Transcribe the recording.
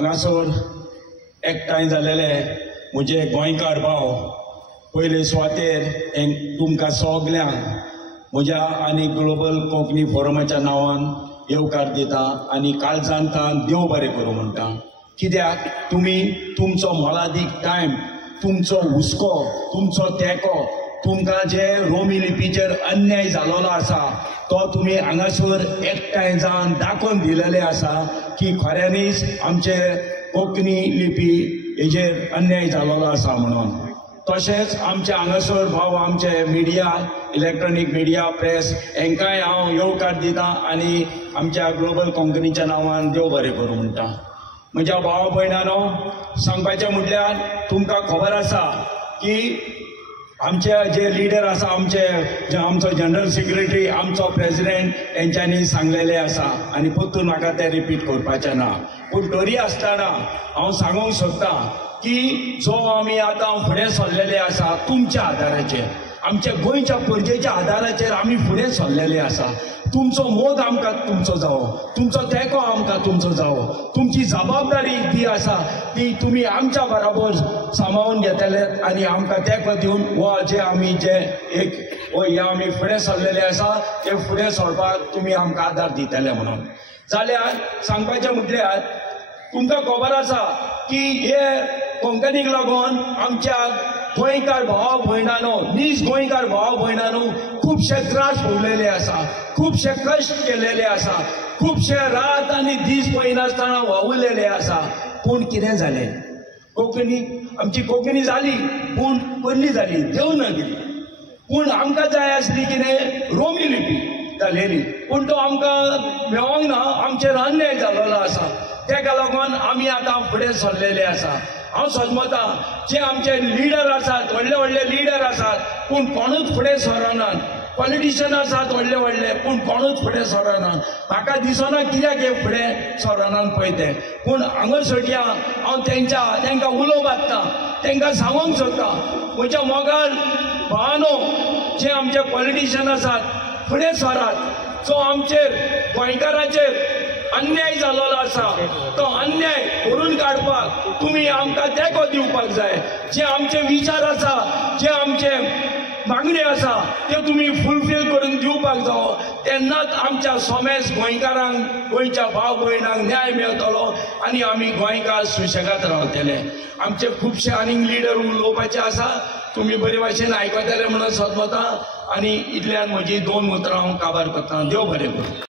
हांगासर एकठांय जालेले म्हजे गोंयकार भाव पयले सुवातेर तुमकां सगल्यांक म्हज्या आनी ग्लोबल कोंकणी फोरमाच्या नांवान येवकार दिता आनी काळजांतान देव बरें करूं म्हणटा। कित्याक तुमी तुमचो मोलादीक टायम, तुमचो हुस्को, तुमचो तेंको, तुमकां जे रोमी लिपीचेर अन्याय जालोलो आसा तो तुमी हांगासर एकठांय जावन दाखोवन दिलेले आसा की खऱ्यांनीच आमचे कोंकणी लिपी हेजेर अन्याय जालोलो आसा म्हणून। तशेंच आमचे हांगासर भाव आमचे मिडिया, इलेक्ट्रॉनिक मिडिया, प्रेस हांकांय हांव येवकार दिता आनी आमच्या ग्लोबल कोंकणीच्या नांवान देव बरें करूं म्हणटा। म्हज्या भावा भयणांनो, सांगपाचें म्हटल्यार तुमकां खबर आसा की आमचे जे लिडर आसा, आमचो जनरल सेक्रेटरी, आमचो प्रेसिडेंट हेंच्यांनी सांगलेले आसा आनी परतून म्हाका तें रिपीट करपाचें ना। पूण तरी आसतना हांव सांगूंक सोदतां की जो आमी आतां फुडें सरलेले आसा तुमच्या आदाराचेर, आमच्या गोंयच्या परजेच्या आदाराचेर आमी फुडें सरलेले आसा। तुमचो मोग आमकां तुमचो जावो, तुमचो तेंको आमकां तुमचो जावो, तुमची जबाबदारी ती आसा ती तुमी आमच्या बराबर सांबाळून घेतले आनी आमकां तेंको दिवन हो जे आमी आमी फुडें सरलेले आसा ते फुडें सरपाक तुमी आमकां आदार दितले म्हणून। जाल्यार सांगपाचें म्हटल्यार तुमकां खबर आसा की हे कोंकणीक लागून आमच्या गोंयकार भाव भयणांनो, नीज गोंयकार भाव भयणांनो खुबशे त्रास भोगलेले आसा, खुबशे कश्ट केलेले आसा, खुबशे रात आनी दीस पळयनासतना वावुरलेले आसा। पूण कितें जालें? आमची कोंकणी जाली पूण कसली जाली? देवनागरी। पूण आमकां जाय आसली कितें? रोमी लिपी जालेली, पूण तो आमकां मेळोंक ना, आमचेर अन्याय जालोलो आसा। तेका लागून आमी आतां फुडें सरलेले आसा। हांव समजता जे आमचे लिडर आसात, व्हडले व्हडले लिडर आसात पूण कोणूच फुडें सरनात, पॉलिटिशियन आसात व्हडले व्हडले पूण कोणूच फुडें सरनात। म्हाका दिसना कित्याक हे फुडें सरनात पळय ते। पूण हांगासरच्या हांव तांकां उलो मारता, तांकां सांगूंक सोदता, म्हज्या मोगाळ भावांनो, जे आमचे पॉलिटिशियन आसात फुडें सरात। जो आमचेर गोंयकारांचेर अन्याय जालोलो आसा तो अन्याय भरून काडपाक तुमी आमकां तेंको दिवपाक जाय। जे आमचे विचार आसा, जे आमचे मागणी आसा ते तुमी फुलफील करून दिवपाक जावो, तेन्नाच आमच्या सोमेस गोंयकारांक, गोंयच्या भाव भयणांक न्याय मेळटलो आनी आमी गोंयकार सुशेगाद रावतले। आमचे खुबशे आनीक लिडर उलोवपाचे आसा, तुमी बरे भाशेन आयकतले म्हणून समजता आनी इतल्यान म्हजी 2 उतरां हांव काबार करता। देव बरें करूं।